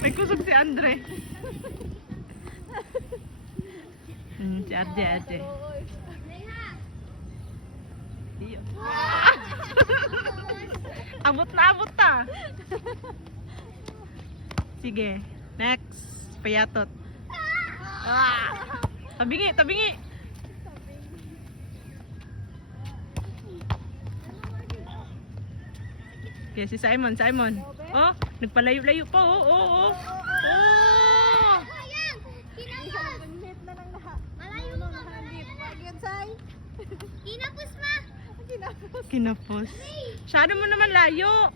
May kusog si Andre. Si Ate. Iyo. Abot na. Sige, next. Payatot. Tabingi. Okay, si Simon. Oh, nagpalayo-layo pa. Oh. Kinapos. Masyado mo naman layo.